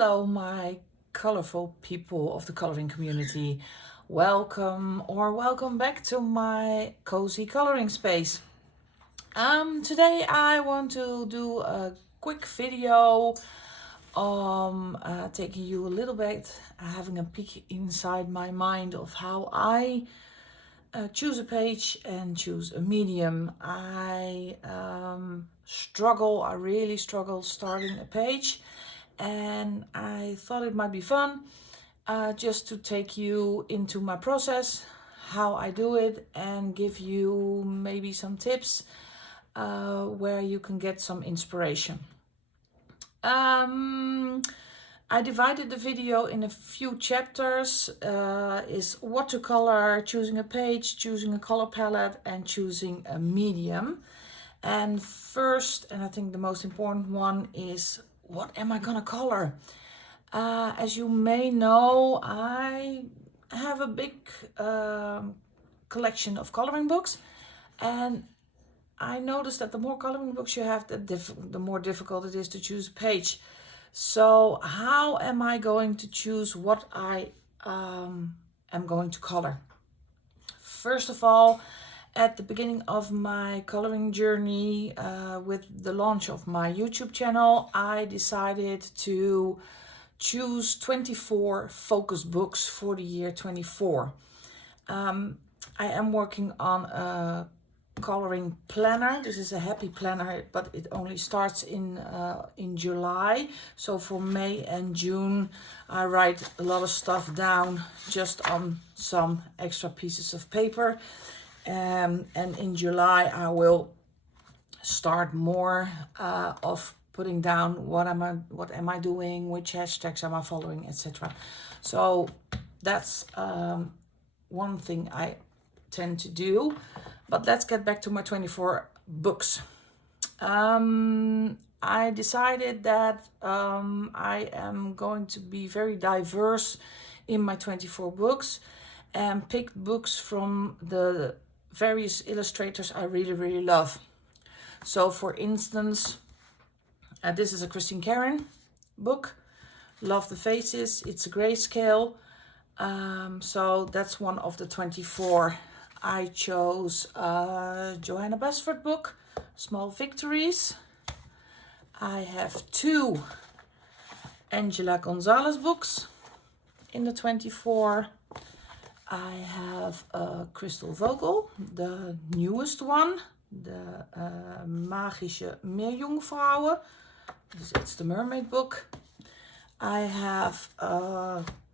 Hello, my colorful people of the coloring community. Welcome back to my cozy coloring space. Today I want to do a quick video taking you a little bit, having a peek inside my mind of how I choose a page and choose a medium. I really struggle starting a page, and I thought it might be fun just to take you into my process, how I do it, and give you maybe some tips where you can get some inspiration. I divided the video in a few chapters. Is what to color, choosing a page, choosing a color palette, and choosing a medium. And first, and I think the most important one, is what am I gonna color? As you may know, I have a big collection of coloring books, and I noticed that the more coloring books you have, the more difficult it is to choose a page. So how am I going to choose what I am going to color? First of all, at the beginning of my coloring journey, with the launch of my YouTube channel, I decided to choose 24 focus books for the year 24. I am working on a coloring planner. This is a happy planner, but it only starts in July. So for May and June, I write a lot of stuff down just on some extra pieces of paper. And in July, I will start more of putting down what am I doing, which hashtags am I following, etc. So that's one thing I tend to do. But let's get back to my 24 books. I decided that I am going to be very diverse in my 24 books and picked books from the various illustrators I really love. So for instance, this is a Christine Karen book, Love the Faces. It's a grayscale. So that's one of the 24. I chose Johanna Basford book, Small Victories. I have 2 Angela Gonzalez books in the 24. I have Crystal Vogel, the newest one, the Magische Meerjungfrauen. It's the mermaid book. I have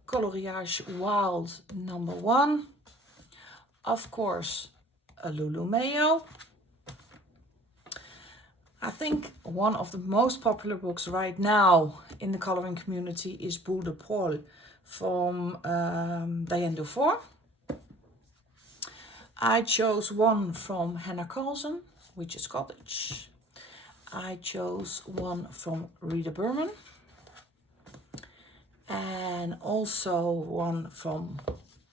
Coloriage Wild #1. Of course, a Lulu Mayo. I think one of the most popular books right now in the coloring community is Boule de Poil from Diane Dufour. I chose one from Hannah Carlson, which is Cottage. I chose one from Rita Berman. And also one from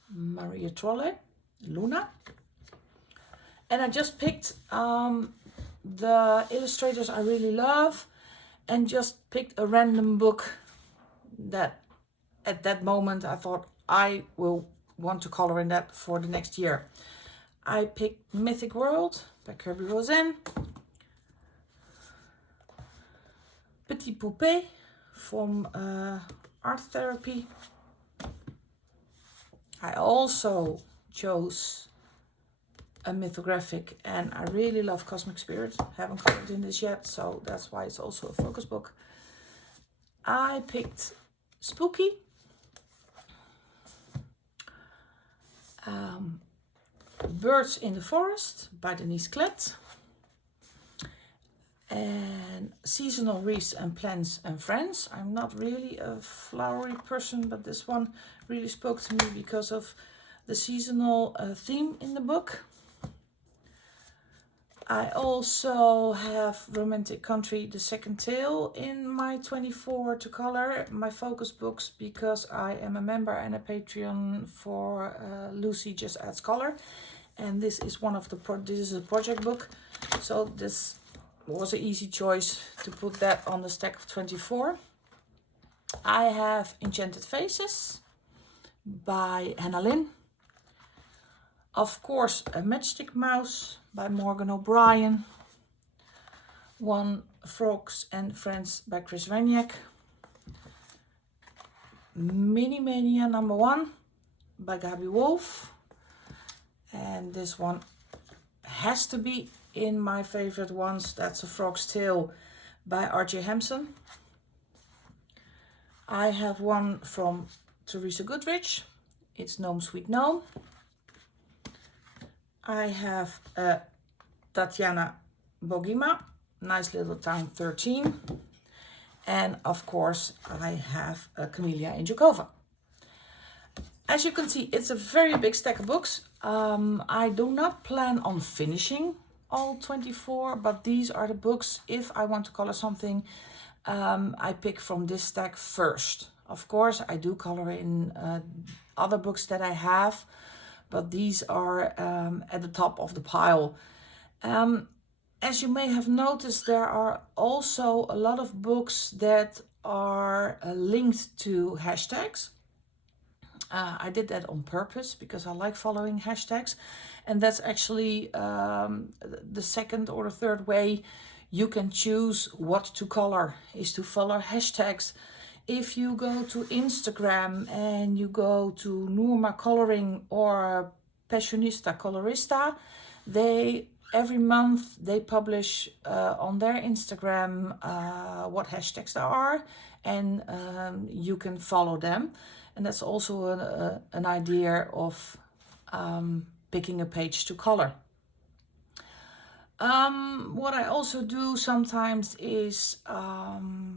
Maria Trolle, Luna. And I just picked the illustrators I really love and just picked a random book that at that moment I thought I will want to color in that for the next year. I picked Mythic World by Kirby Rosen, Petit Poupée from Art Therapy. I also chose a mythographic, and I really love Cosmic Spirit. Haven't colored in this yet, so that's why it's also a focus book. I picked Spooky, Birds in the Forest by Denise Klett, and Seasonal Wreaths and Plants and Friends. I'm not really a flowery person, but this one really spoke to me because of the seasonal theme in the book. I also have Romantic Country, The Second Tale in my 24 to color, my focus books, because I am a member and a Patreon for Lucy Just Adds Color. And this is one of the, this is a project book. So this was an easy choice to put that on the stack of 24. I have Enchanted Faces by Hannah Lynn. Of course, a Matchstick Mouse by Morgan O'Brien. One Frogs and Friends by Chris Vaniak. Mini Mania #1 by Gabi Wolf. And this one has to be in my favorite ones. That's A Frog's Tale by R.J. Hampson. I have one from Teresa Goodrich. It's Gnome Sweet Gnome. I have Tatiana Bogima, Nice Little Town 13. And of course, I have Camellia in Jukova. As you can see, it's a very big stack of books. I do not plan on finishing all 24, but these are the books. If I want to color something, I pick from this stack first. Of course, I do color in other books that I have, but these are at the top of the pile. As you may have noticed, there are also a lot of books that are linked to hashtags. I did that on purpose because I like following hashtags, and that's actually the second or the third way you can choose what to color, is to follow hashtags. If you go to Instagram and you go to Nurma Coloring or Passionista Colorista, every month they publish on their Instagram what hashtags there are, and you can follow them. And that's also an idea of picking a page to color. What I also do sometimes is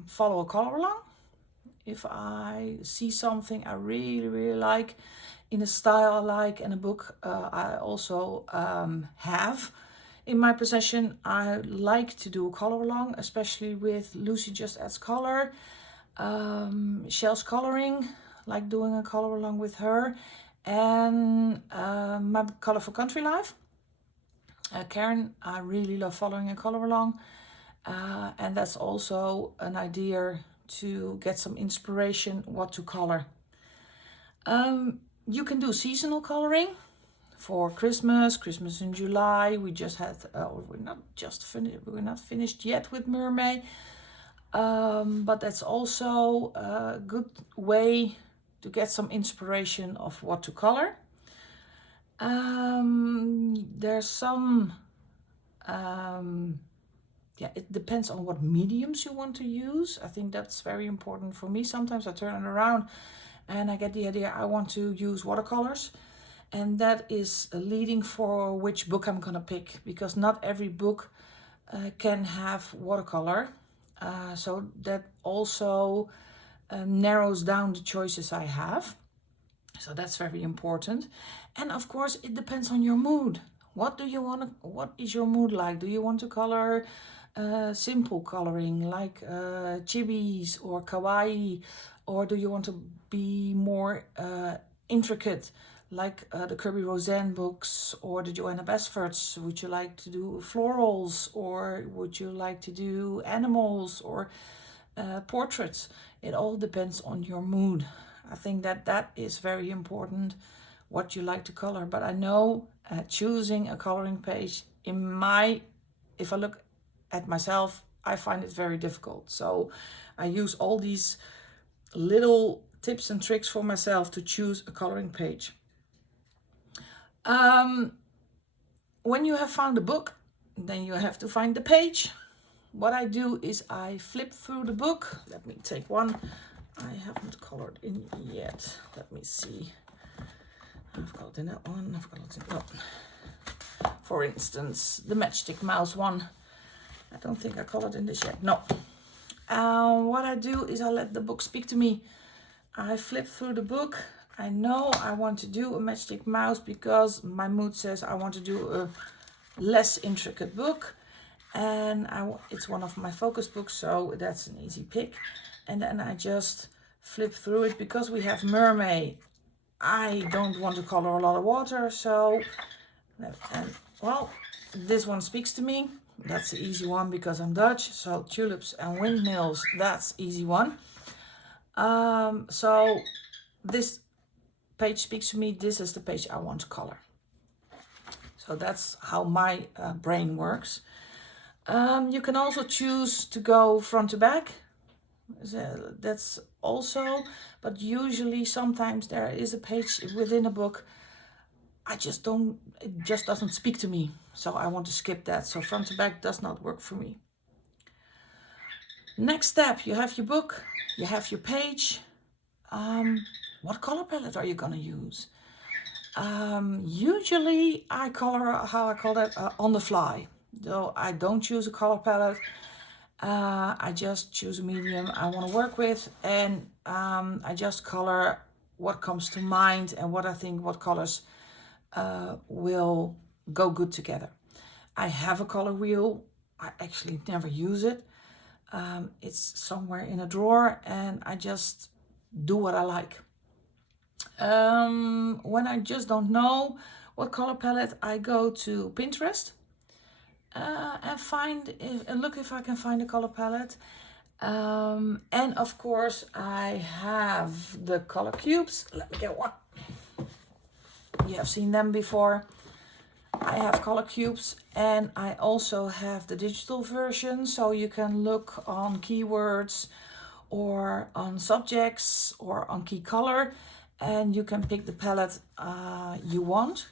follow a color along. If I see something I really like in a style I like and a book I also have in my possession, I like to do a color along, especially with Lucy Just Adds Color, Shell's Coloring, like doing a color along with her, and my Colourful Country Life. Karen, I really love following a color along, and that's also an idea to get some inspiration what to color. You can do seasonal coloring for Christmas in July. We just had, we're not finished yet with Mermaid, but that's also a good way to get some inspiration of what to color. There's some, it depends on what mediums you want to use. I think that's very important for me. Sometimes I turn it around and I get the idea I want to use watercolors. And that is leading for which book I'm gonna pick, because not every book can have watercolor. So that also narrows down the choices I have. So that's very important. And of course, it depends on your mood. What is your mood like? Do you want to color simple coloring like chibis or kawaii? Or do you want to be more intricate like the Kirby Roseanne books or the Joanna Basfords? Would you like to do florals, or would you like to do animals or portraits? It all depends on your mood. I think that is very important, what you like to color. But I know choosing a coloring page, if I look at myself, I find it very difficult. So I use all these little tips and tricks for myself to choose a coloring page. When you have found a book, then you have to find the page. What I do is I flip through the book. Let me take one. I haven't colored in yet. Let me see. I've colored in that one. I've colored in that one. For instance, the Matchstick Mouse one. I don't think I colored in this yet. No. What I do is I let the book speak to me. I flip through the book. I know I want to do a Matchstick Mouse because my mood says I want to do a less intricate book. And it's one of my focus books, so that's an easy pick. And then I just flip through it. Because we have Mermaid, I don't want to color a lot of water, so well, this one speaks to me. That's the easy one because I'm Dutch. So tulips and windmills, that's easy one. So this page speaks to me. This is the page I want to color. So that's how my brain works. You can also choose to go front to back. That's also, but usually sometimes there is a page within a book it just doesn't speak to me. So I want to skip that. So front to back does not work for me. Next step, you have your book, you have your page. What color palette are you gonna use? Usually I color, how I call that, on the fly. Though I don't choose a color palette. I just choose a medium I want to work with, and I just color what comes to mind and what I think what colors will go good together. I have a color wheel. I actually never use it. It's somewhere in a drawer, and I just do what I like. When I just don't know what color palette, I go to Pinterest and look if I can find a color palette. And of course I have the color cubes. Let me get one. You have seen them before. I have color cubes, and I also have the digital version, so you can look on keywords or on subjects or on key color, and you can pick the palette you want.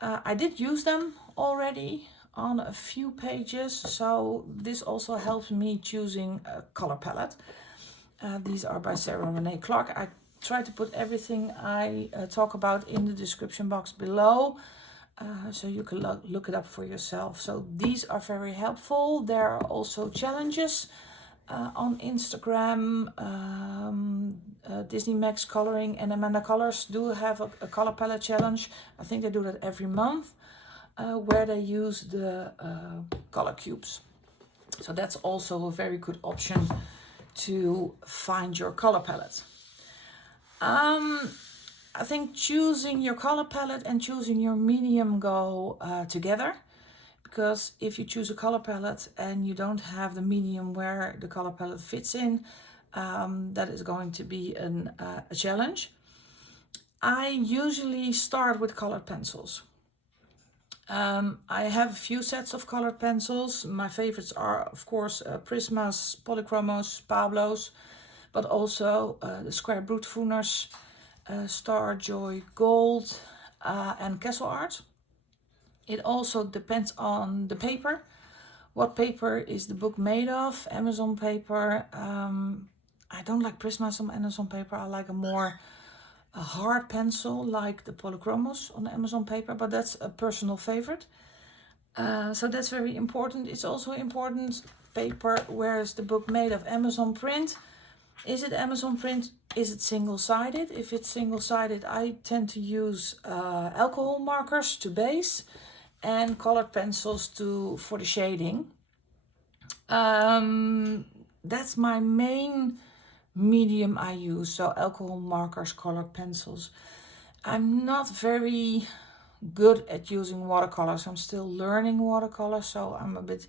I did use them already on a few pages, so this also helps me choosing a color palette. These are by Sarah Renee Clark. I try to put everything I talk about in the description box below, so you can look it up for yourself. So these are very helpful. There are also challenges on Instagram. Disney Max Coloring and Amanda Colors do have a color palette challenge. I think they do that every month, where they use the color cubes. So that's also a very good option to find your color palette. I think choosing your color palette and choosing your medium go together, because if you choose a color palette and you don't have the medium where the color palette fits in, that is going to be a challenge. I usually start with colored pencils. I have a few sets of colored pencils. My favorites are, of course, Prismas, Polychromos, Pablos, but also the Square Brute Funers, Star Joy Gold, and Castle Art. It also depends on the paper. What paper is the book made of? Amazon paper. I don't like Prismas on Amazon paper. I like a hard pencil like the Polychromos on Amazon paper, but that's a personal favorite. So that's very important. It's also important paper. Where is the book made of? Amazon print. Is it Amazon print? Is it single-sided? If it's single-sided, I tend to use alcohol markers to base and colored pencils for the shading. That's my main medium I use, so alcohol markers, colored pencils. I'm not very good at using watercolors. I'm still learning watercolors, so I'm a bit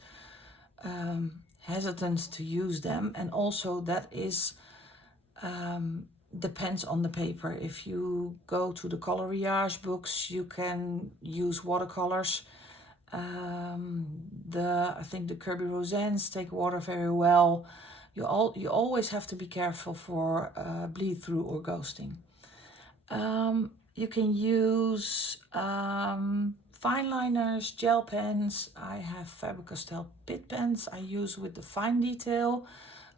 hesitant to use them. And also that is depends on the paper. If you go to the coloriage books, you can use watercolors. I think the Kirby Roseannes take water very well. You always have to be careful for bleed through or ghosting. You can use fine liners, gel pens. I have Faber-Castell Pitt pens I use with the fine detail,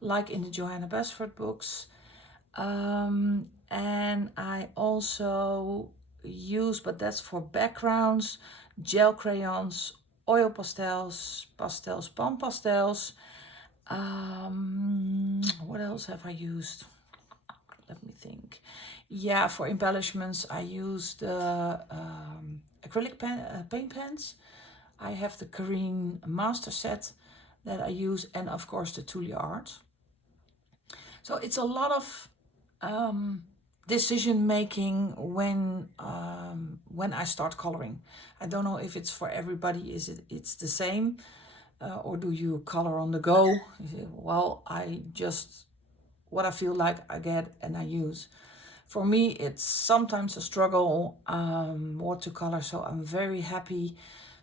like in the Johanna Basford books. And I also use, but that's for backgrounds, gel crayons, oil pastels, palm pastels. What else have I used? Let me think. Yeah, for embellishments, I use the acrylic paint pens. I have the Karine Master Set that I use, and of course the Tulle Art. So it's a lot of decision making when I start coloring. I don't know if it's for everybody. It's the same, or do you color on the go? Well, I just what I feel like I get and I use. For me, it's sometimes a struggle what to color, so I'm very happy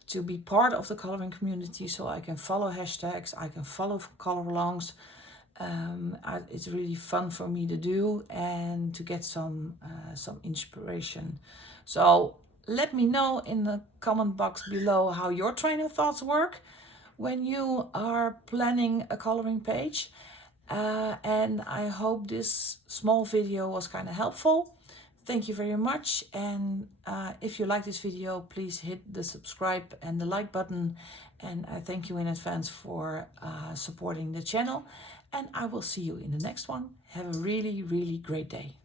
to be part of the coloring community, so I can follow hashtags, I can follow color alongs. It's really fun for me to do and to get some inspiration. So let me know in the comment box below how your train of thoughts work when you are planning a coloring page. And I hope this small video was kind of helpful. Thank you very much. And if you like this video, please hit the subscribe and the like button. And I thank you in advance for supporting the channel. And I will see you in the next one. Have a really, really great day.